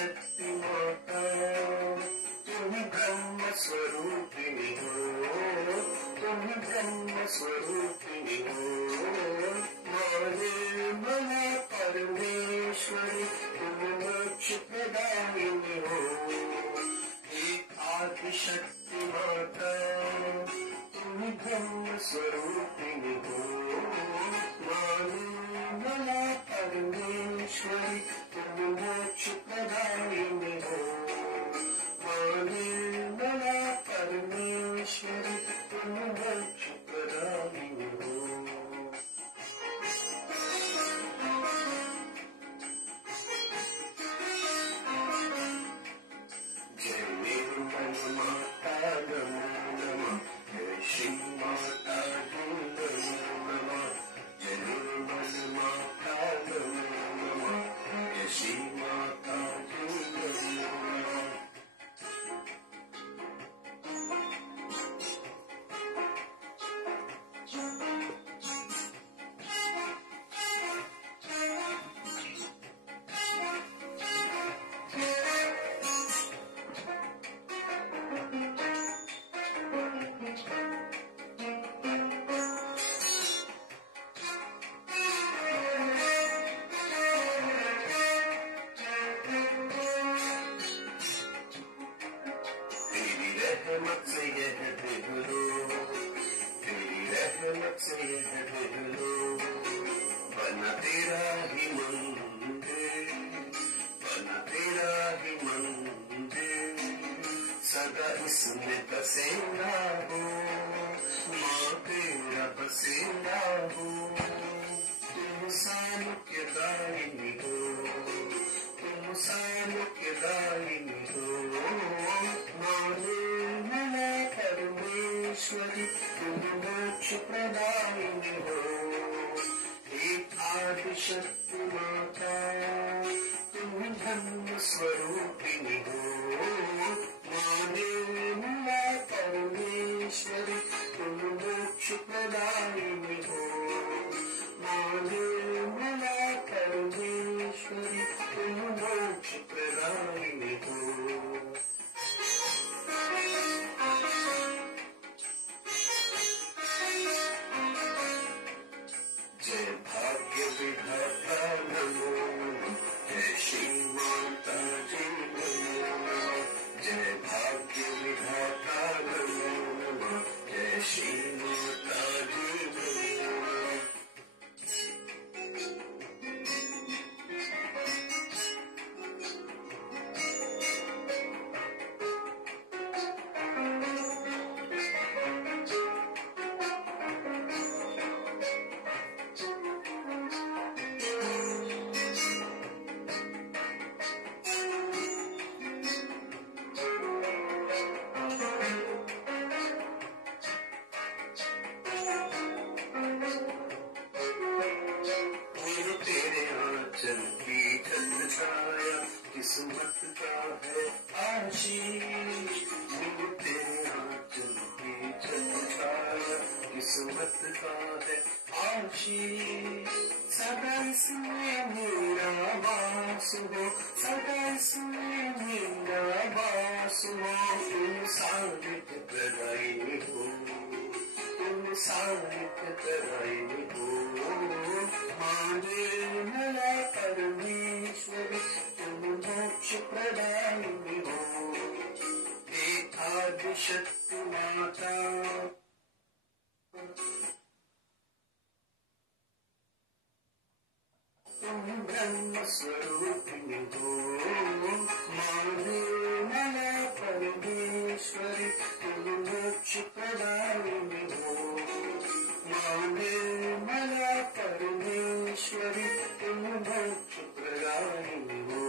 शक्ति माता तुम ब्रह्म स्वरूपिणी हो, तुम ब्रह्म स्वरूपिणी हो। माने मना परमेश्वरी तुम मोक्ष प्रदायिनी हो। एक आदि शक्ति माता तुम ब्रह्म स्वरूपिणी हो। माने मना परमेश्वरी तुम मोक्ष प्रदायिनी हो। माने मना परमेश्वरी तुम मोक्ष प्रदायिनी हो। जय निर्मल माता नमो नमः, जय श्री माता नमो नमः, जय निर्मल माता नमो नमः, जय श्री माता नमो नमः। रहमत से यह देख लो, तेरी रहमत से यह देख लो, बना तेरा ही मंदिर, बना तेरा ही मंदिर, सदा इसमें बसेगा हो, माँ तेरा बसेगा हो। तुम सालुक्य दायिनी हो, तुम सालुक्य दायिनी हो। माने मना परमेश्वरी तुम मोक्ष प्रदायिनी हो। एक आदि शक्ति माता तुम ब्रह्म स्वरूपिणी हो। माने मना परमेश्वरी तुम मोक्ष प्रदायिनी हो। माने मना परमेश्वरी तुम मोक्ष प्रदायिनी हो। जय भाग्य विधाता नमो नमः, जय श्री माता जी नमो नमः, जय भाग्य विधाता नमो नमः, जय श्री माता जी नमो नमः। चल की छत छाया किस्मत का है आशीष, तेरे आंचल की छत छाया किस्मत का है आशीष। सदा इसमें मेरा वास हो, सदा इसमें मेरा वास हो। तुम सानिध्य प्रदायिनी हो, तुम सानिध्य प्रदायिनी हो। माने मना परमेश्वरी तुम मोक्ष प्रदायिनी हो। एक आदि शक्ति माता तुम ब्रह्म स्वरूपिणी हो। माने मना परमेश्वरी तुम मोक्ष प्रदायिनी हो। माने मना परमेश्वरी तुम मोक्ष प्रदायिनी हो।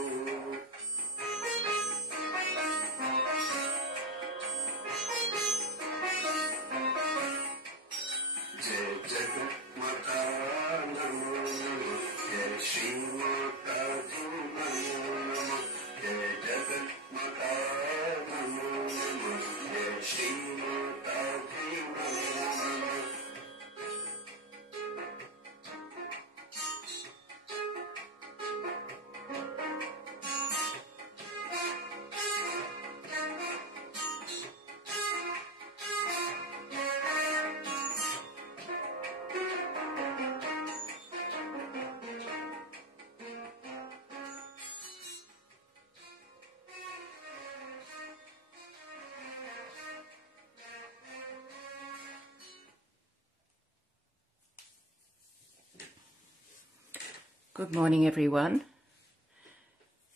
Good morning, everyone.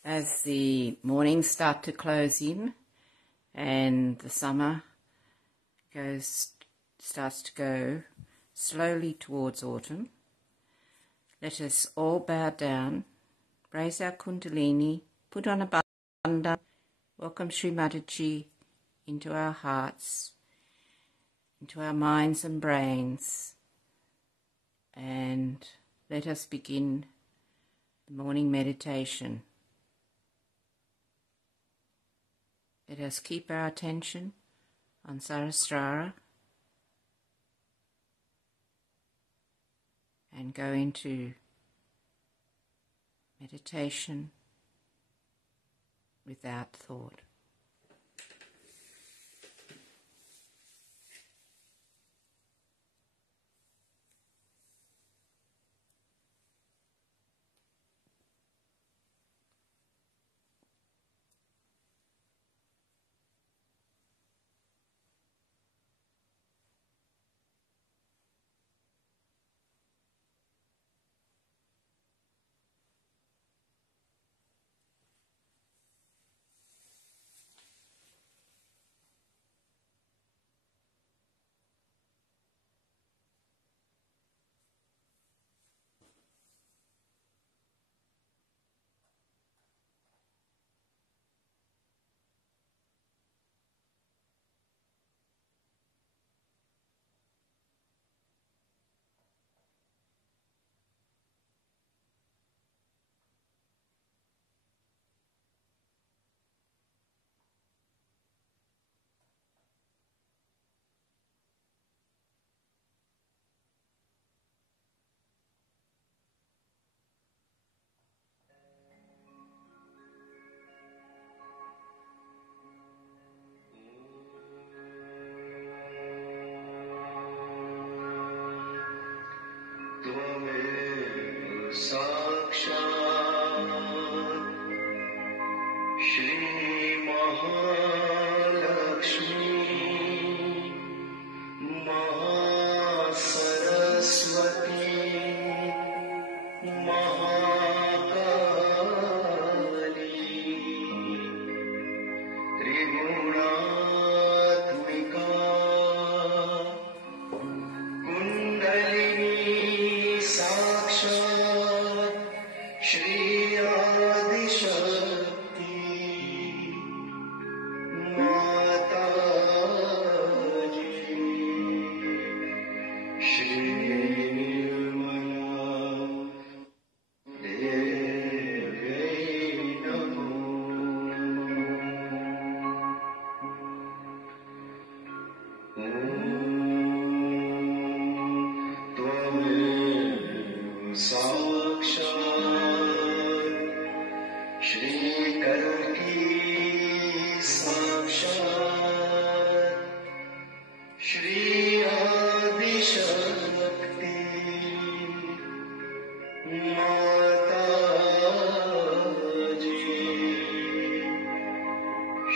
As the mornings start to close in and the summer starts to go slowly towards autumn, let us all bow down, raise our kundalini, put on a bandha, welcome Shri Mataji into our hearts, into our minds and brains, and let us begin the morning meditation. Let us keep our attention on Sahasrara and go into meditation without thought. Shri Mahalakshmi Mahasaraswati Mahakali Trigunaatmika Kundalini Sakshat Shri Adishakti Mataji Shri Devi Namo Tvameva Sakshat Shri Kalki Sakshat Shri Adishakti Mataji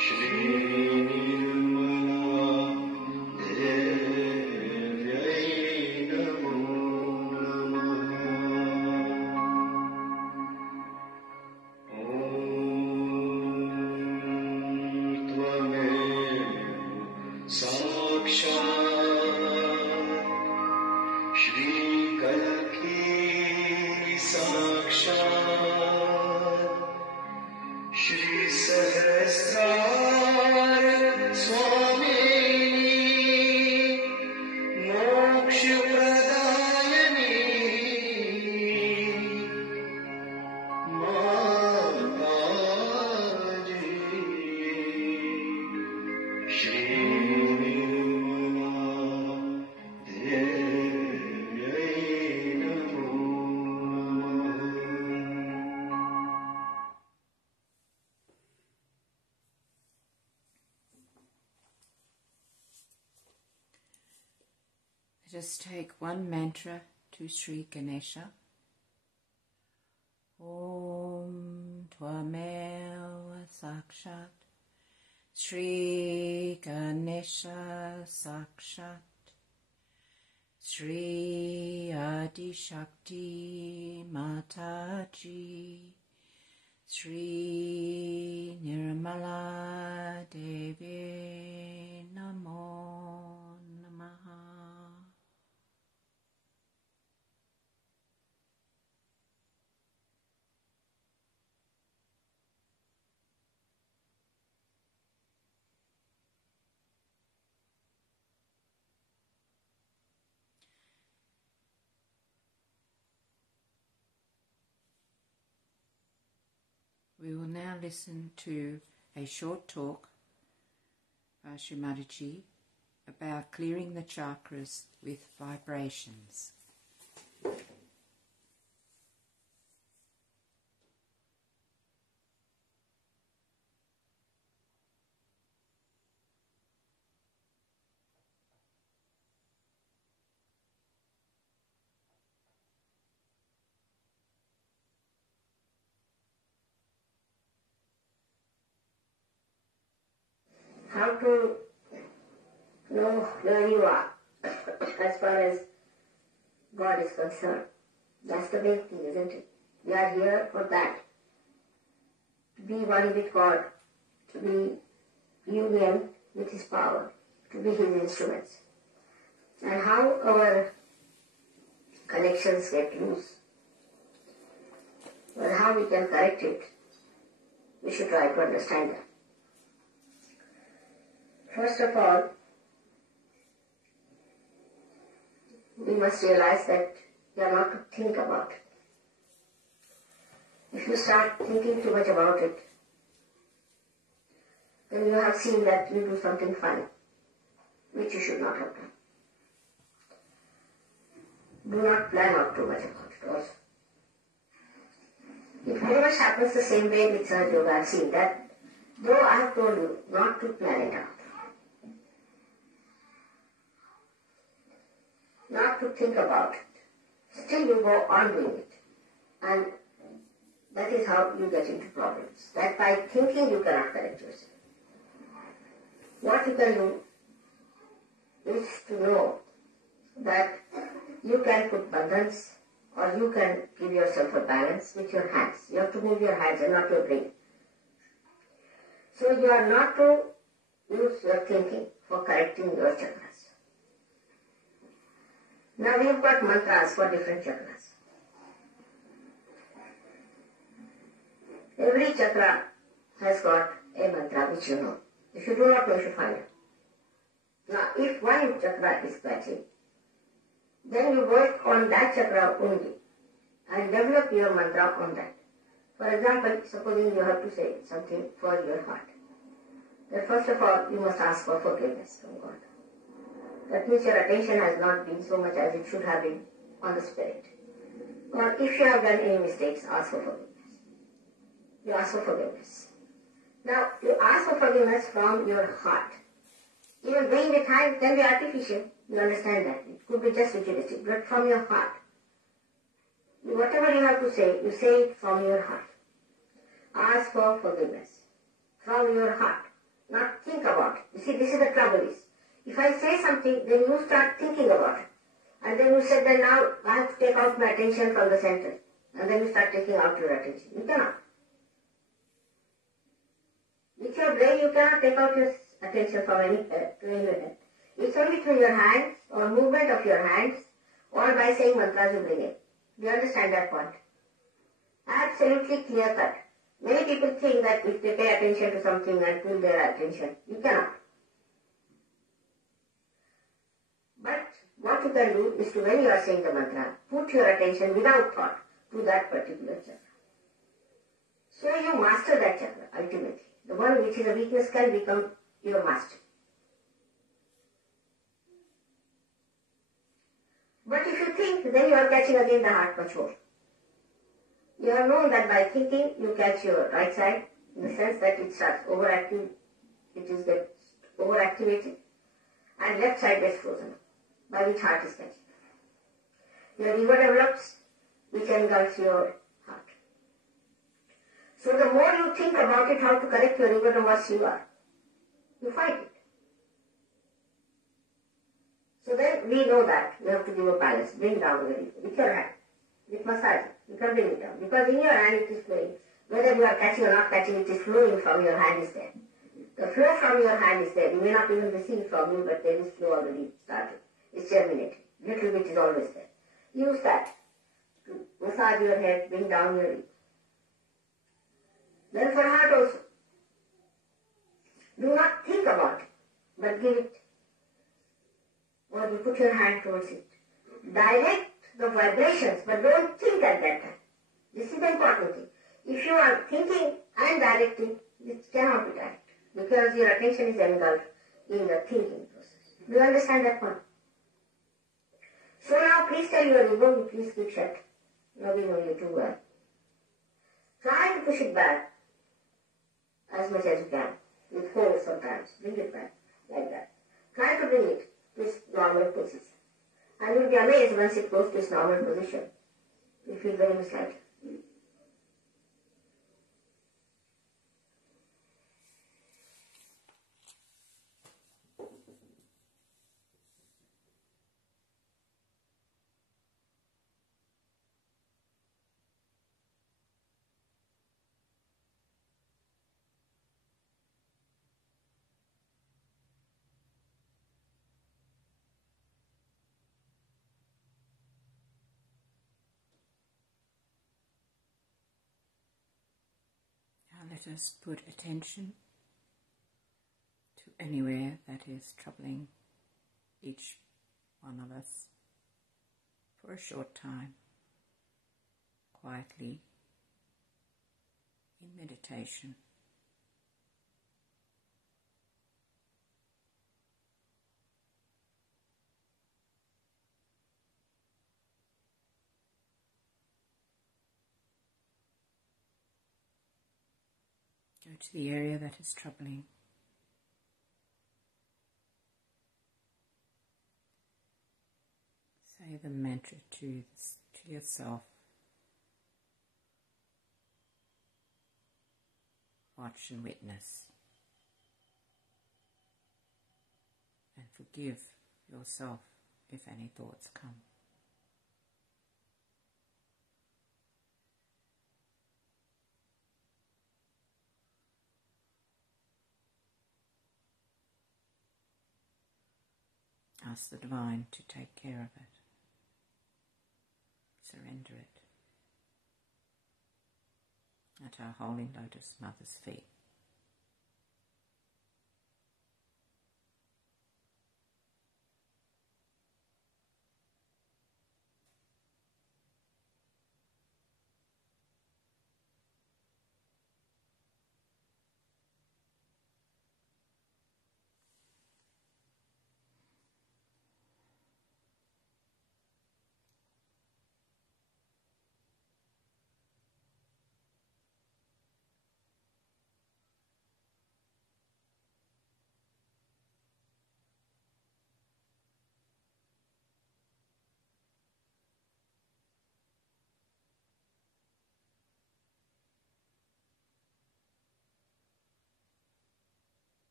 Shri Nirmala Devyai Namo Namah Tvameva Sakshat Shri Kalki Sakshat Shri Sahasrara Swami Moksha Pradayani Mataji Shri Nirmala Devyai Namo Let us take one mantra to Sri Ganesha. Om Tvameva Sakshat Shri Ganesha Sakshat Shri Adi Shakti Mataji, Shri Nirmala Devi Namo Namaha. We will now listen to a short talk by Shri Mataji about clearing the chakras with vibrations. How to know where you are as far as God is concerned. That's the main thing, isn't it? We are here for that. To be one with God, to be union with His power, to be His instruments. And how our connections get loose, or how we can correct it, we should try to understand that. First of all, we must realize that we are not to think about it. If you start thinking too much about it, then you have seen that you do something funny, which you should not have done. Do not plan out too much about it also. It very much happens the same way with Sahaja Yoga. I have seen that, though I have told you not to plan it out, not to think about it, still you go on doing it. And that is how you get into problems. That by thinking you cannot correct yourself. What you can do is to know that you can put bandhans or you can give yourself a balance with your hands. You have to move your hands and not your brain. So you are not to use your thinking for correcting your chakras. Now we have got mantras for different chakras. Every chakra has got a mantra which you know. If you do not know, you should find it. Now, if one chakra is catching, then you work on that chakra only and develop your mantra on that. For example, supposing you have to say something for your heart. Then first of all, you must ask for forgiveness from God. That means your attention has not been so much as it should have been on the spirit. Or if you have done any mistakes, ask for forgiveness. You ask for forgiveness. Now, you ask for forgiveness from your heart. Even doing the time can be artificial. You understand that. It could be just ritualistic. But from your heart. Whatever you have to say, you say it from your heart. Ask for forgiveness. From your heart. Not think about it. You see, this is the trouble is. If I say something, then you start thinking about it. And then you said that now I have to take out my attention from the center. And then you start taking out your attention. You cannot. With your brain, you cannot take out your attention from anywhere. It's only through your hands or movement of your hands or by saying mantras you bring it. Do you understand that point? Absolutely clear cut. Many people think that if they pay attention to something and pull their attention, you cannot. But what you can do is to, when you are saying the mantra, put your attention without thought to that particular chakra. So you master that chakra ultimately. The one which is a weakness can become your master. But if you think, then you are catching again the heart much more. You have known that by thinking you catch your right side in the sense that it starts overactive, gets overactivated, and left side gets frozen up, by which heart is catching. Your ego develops, which engulfs your heart. So the more you think about it, how to correct your ego, the worse you are. You fight it. So then we know that you have to give a balance, bring down your ego with your hand, with massage. You can bring it down because in your hand it is flowing. Whether you are catching or not catching, it is flowing from your hand is there. The flow from your hand is there. You may not even receive from you, but there is flow already started. It's germinating. Little bit is always there. Use that to massage your head, bring down your ego. Then for heart also. Do not think about it, but give it. Or you put your hand towards it. Direct the vibrations, but don't think at that time. This is the important thing. If you are thinking and directing, it cannot be direct. Because your attention is engulfed in the thinking process. Do you understand that one? So now please tell your ego, please keep shut. Now we know you too well. Try to push it back as much as you can. With force sometimes. Bring it back like that. Try to bring it to its normal position. And you'll be amazed once it goes to its normal position. You feel very much lighter. Now let us put attention to anywhere that is troubling each one of us for a short time, quietly, in meditation. Go to the area that is troubling. Say the mantra to yourself. Watch and witness. And forgive yourself if any thoughts come. Ask the Divine to take care of it. Surrender it at our Holy Lotus Mother's feet.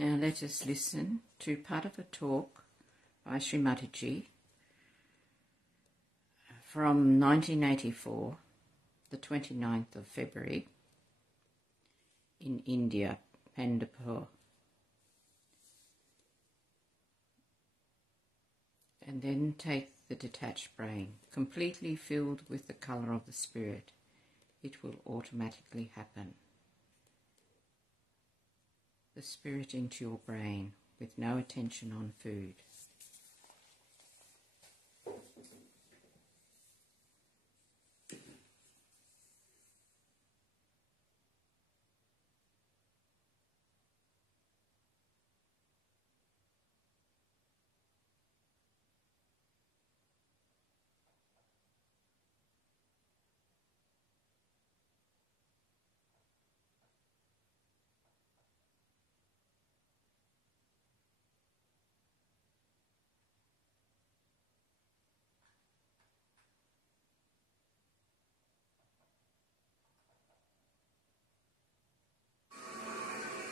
Now let us listen to part of a talk by Shri Mataji from 1984, the 29th of February, in India, Pandipur. And then take the detached brain, completely filled with the colour of the spirit. It will automatically happen. The spirit into your brain with no attention on food.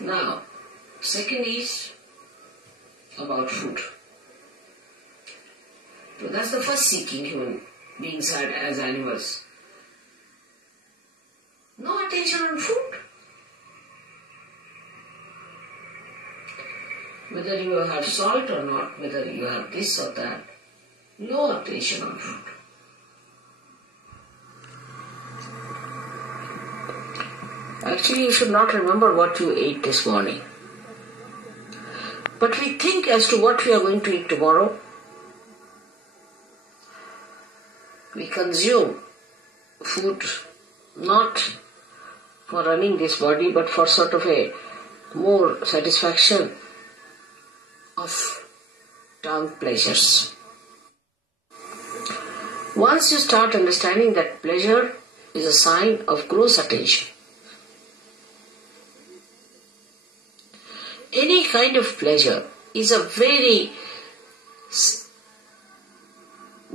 Now, second is about food. So that's the first seeking human beings had as animals. No attention on food. Whether you have salt or not, whether you have this or that, no attention on food. Actually, you should not remember what you ate this morning. But we think as to what we are going to eat tomorrow. We consume food not for running this body, but for sort of a more satisfaction of tongue pleasures. Once you start understanding that pleasure is a sign of gross attention, any kind of pleasure is a very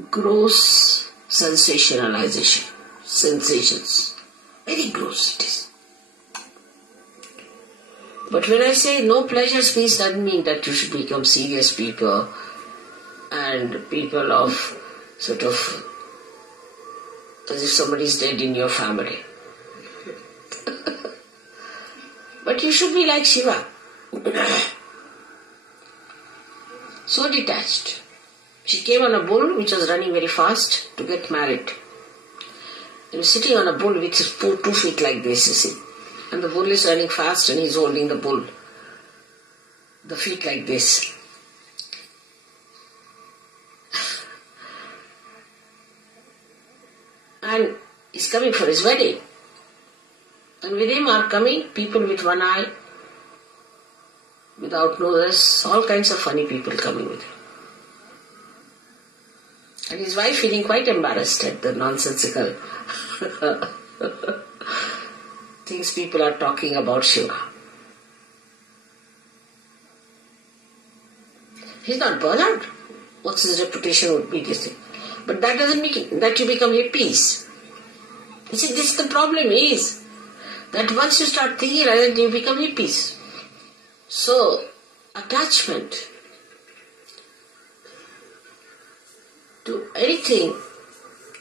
gross sensationalization. Sensations. Very gross it is. But when I say no pleasures, means doesn't mean that you should become serious people and people of sort of as if somebody is dead in your family. But you should be like Shiva. So detached. She came on a bull which was running very fast to get married. He was sitting on a bull which is 2 feet like this, you see. And the bull is running fast and he's holding the bull. The feet like this. And he's coming for his wedding. And with him are coming people with one eye, without noses, all kinds of funny people coming with him. And his wife feeling quite embarrassed at the nonsensical things people are talking about Shiva. He's not bothered. What's his reputation would be, this thing. But that doesn't mean that you become hippies. You see, this the problem is that once you start thinking like that, you become hippies. So, attachment to anything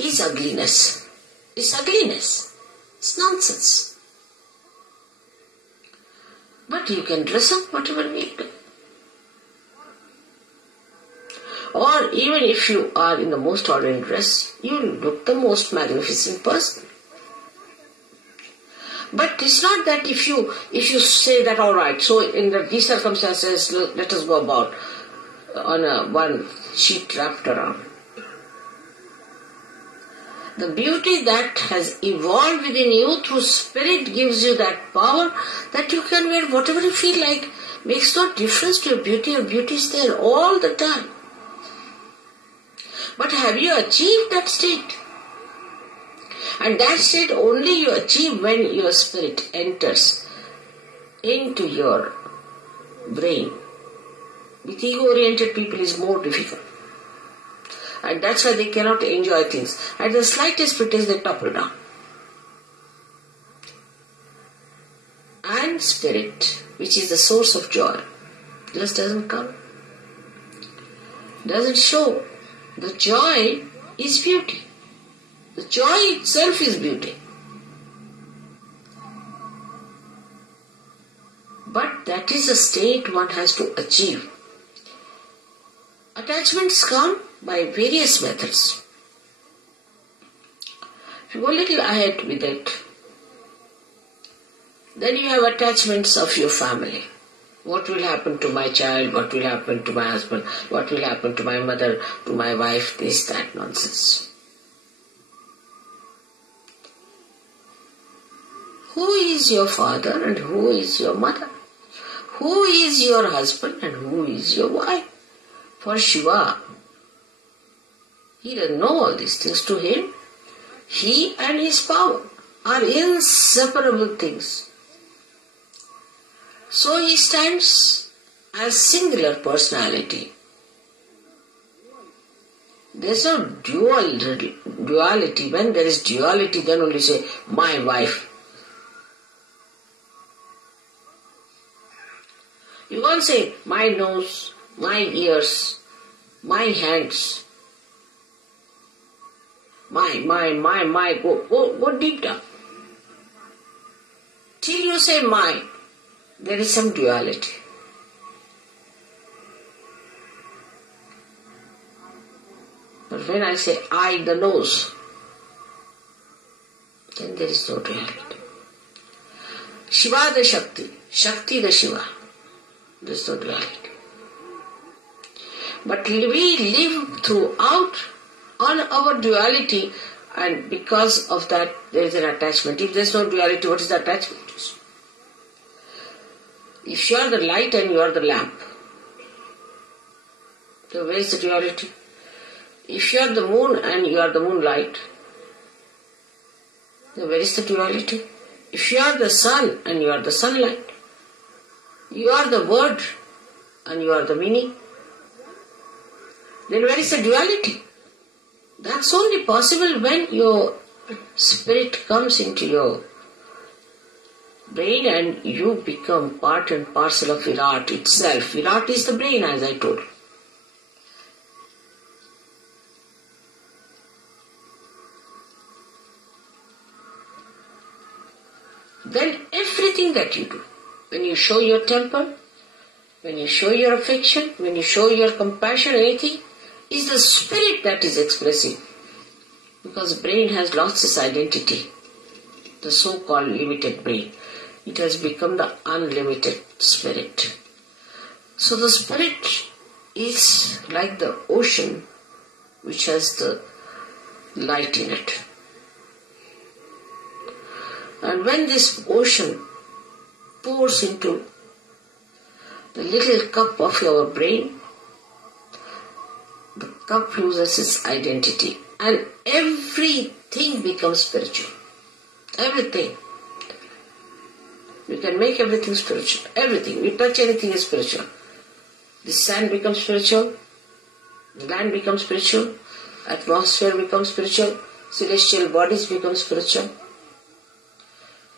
is ugliness. It's ugliness. It's nonsense. But you can dress up whatever you do. Or even if you are in the most ordinary dress, you look the most magnificent person. But it's not that if you say that, all right, so in these circumstances, let us go about on one sheet wrapped around. The beauty that has evolved within you through spirit gives you that power that you can wear whatever you feel like. Makes no difference to your beauty. Your beauty is there all the time. But have you achieved that state? And that state only you achieve when your spirit enters into your brain. With ego-oriented people is more difficult. And that's why they cannot enjoy things. At the slightest pretext they topple down. And spirit, which is the source of joy, Just doesn't come. Doesn't show. The joy is beauty. The joy itself is beauty. But that is a state one has to achieve. Attachments come by various methods. If you go a little ahead with it, then you have attachments of your family. What will happen to my child? What will happen to my husband? What will happen to my mother, to my wife? This, that nonsense. Who is your father and who is your mother? Who is your husband and who is your wife? For Shiva, he doesn't know all these things. To him, he and his power are inseparable things. So he stands as singular personality. There's no duality. When there is duality, then only say, my wife. You can't say, my nose, my ears, my hands, go deep down. Till you say my, there is some duality. But when I say I, the nose, then there is no duality. Shiva the Shakti, Shakti the Shiva, there is no duality. But we live throughout on our duality, and because of that there is an attachment. If there is no duality, what is the attachment? If you are the light and you are the lamp, so where is the duality? If you are the moon and you are the moonlight, then where is the duality? If you are the sun and you are the sunlight, you are the word and you are the meaning, then where is the duality? That's only possible when your spirit comes into your brain and you become part and parcel of Virat itself. Virat is the brain, as I told you. Then everything that you do, when you show your temper, when you show your affection, when you show your compassion, anything, is the spirit that is expressing. Because brain has lost its identity, the so-called limited brain. It has become the unlimited spirit. So the spirit is like the ocean which has the light in it. And when this ocean pours into the little cup of your brain, the cup loses its identity and everything becomes spiritual. Everything. You can make everything spiritual. Everything. You touch anything is spiritual. The sand becomes spiritual. The land becomes spiritual. Atmosphere becomes spiritual. Celestial bodies become spiritual.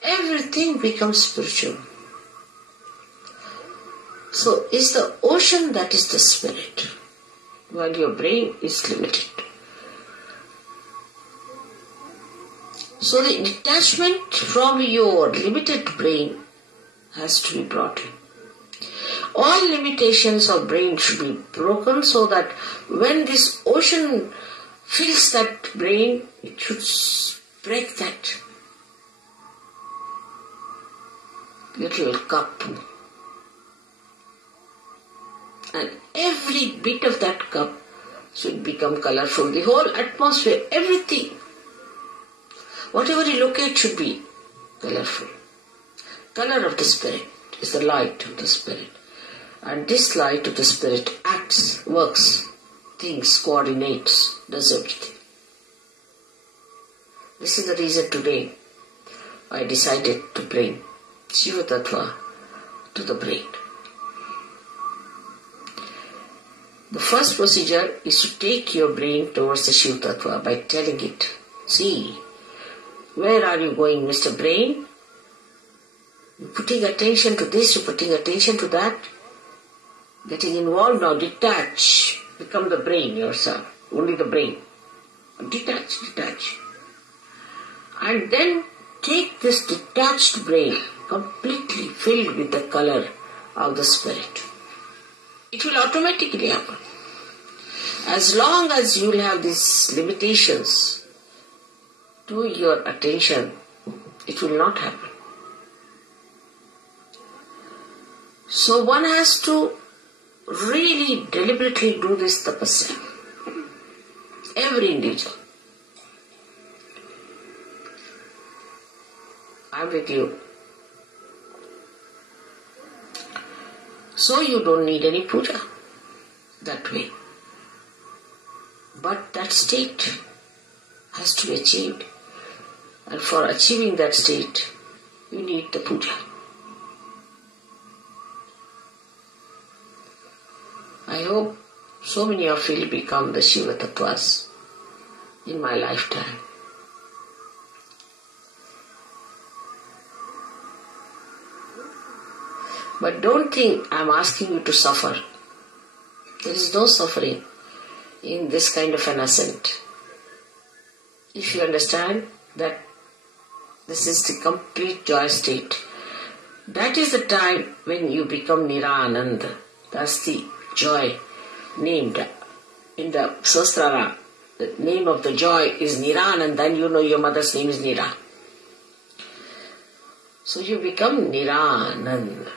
Everything becomes spiritual. So is the ocean that is the spirit, while your brain is limited. So the detachment from your limited brain has to be brought in. All limitations of brain should be broken so that when this ocean fills that brain, it should break that little cup. And every bit of that cup should become colorful. The whole atmosphere, everything, whatever you look at should be colorful. Color of the spirit is the light of the spirit. And this light of the spirit acts, works, thinks, coordinates, does everything. This is the reason today I decided to bring Shiva Tattva to the brain. The first procedure is to take your brain towards the Shiva Tattva by telling it, see, where are you going, Mr. Brain? You're putting attention to this, you're putting attention to that. getting involved now, detach, become the brain yourself, only the brain. Detach. And then take this detached brain, completely filled with the color of the Spirit. It will automatically happen. As long as you will have these limitations to your attention, it will not happen. So one has to really deliberately do this tapasya. Every individual. I'm with you. So you don't need any puja that way. But that state has to be achieved. And for achieving that state, you need the puja. I hope so many of you will become the Shiva Tattvas in my lifetime. But don't think I'm asking you to suffer. There is no suffering in this kind of an ascent. If you understand that this is the complete joy state, that is the time when you become Nirananda. That's the joy named in the Sahasrara. The name of the joy is Nirananda, and you know your mother's name is Nira. So you become Nirananda.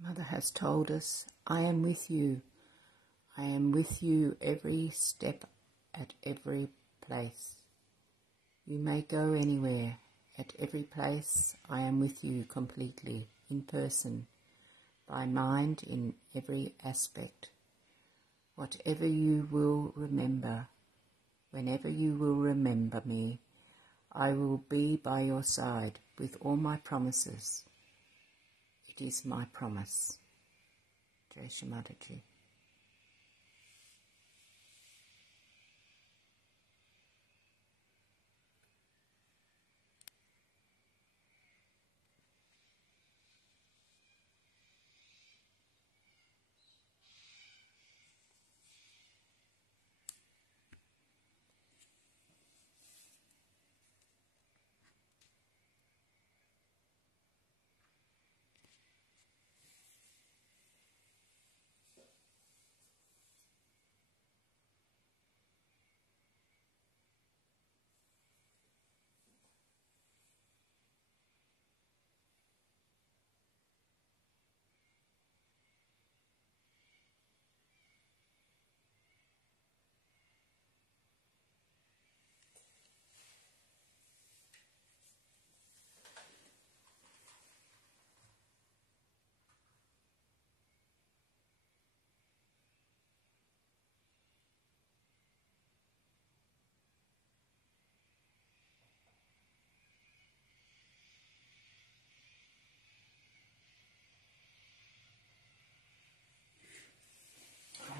Mother has told us, I am with you. I am with you every step at every place. You may go anywhere. At every place, I am with you completely, in person, by mind in every aspect. Whatever you will remember, whenever you will remember me, I will be by your side with all my promises. It is my promise. Shri Mataji.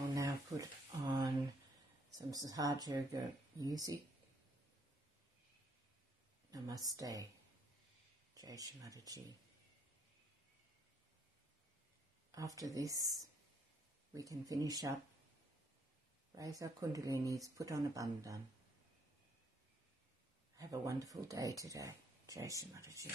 I'll now put on some Sahaja music. Namaste. Jai Shri Mataji. After this, we can finish up, raise our kundalinis, put on a bandhan. Have a wonderful day today. Jai Shri Mataji.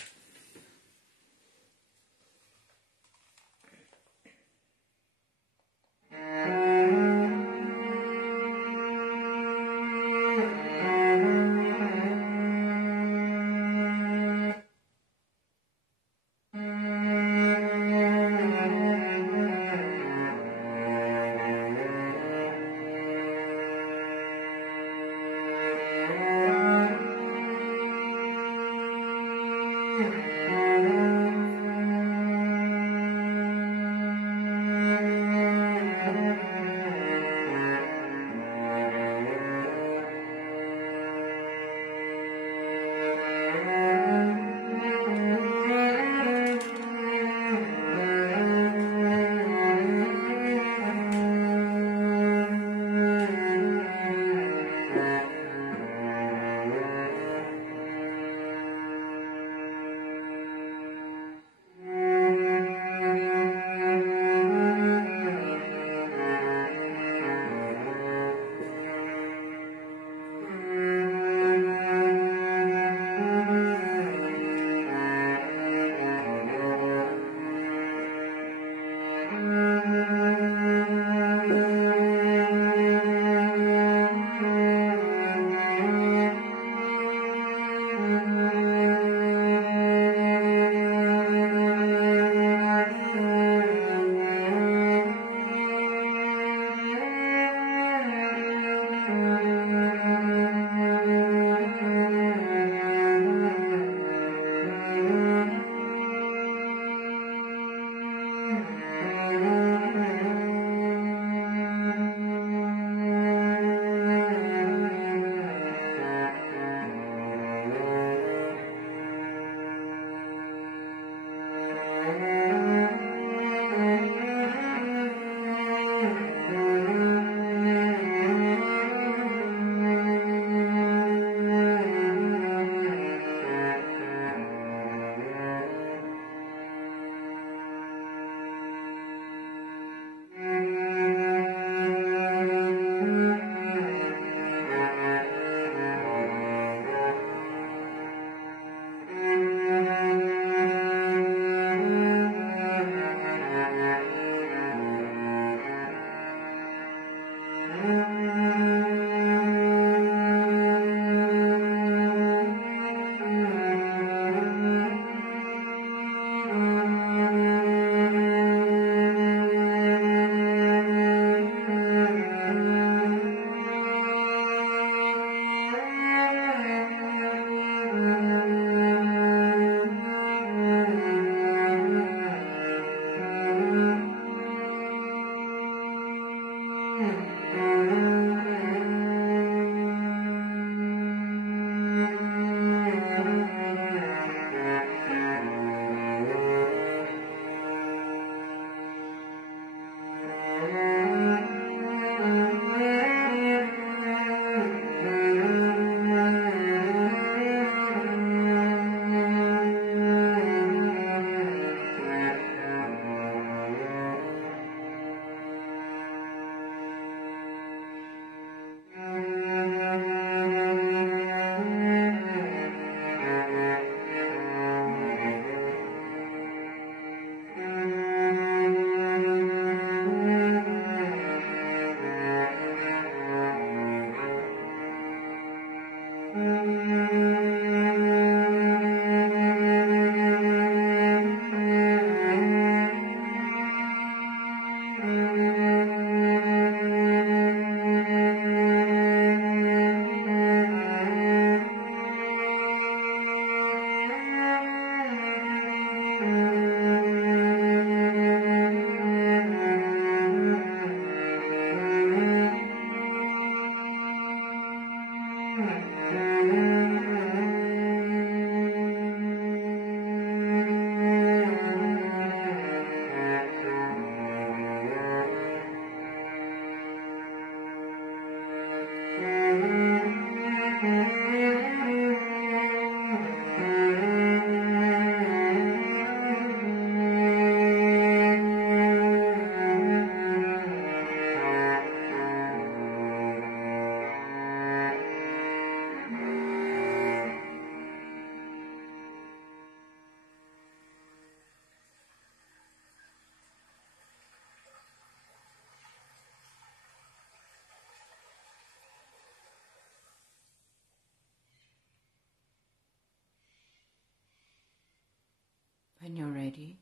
When you're ready,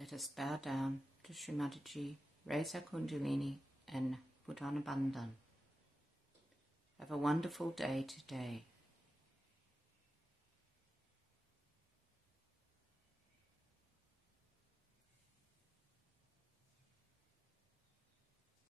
let us bow down to Shri Mataji, raise our Kundalini and put on a bandhan. Have a wonderful day today.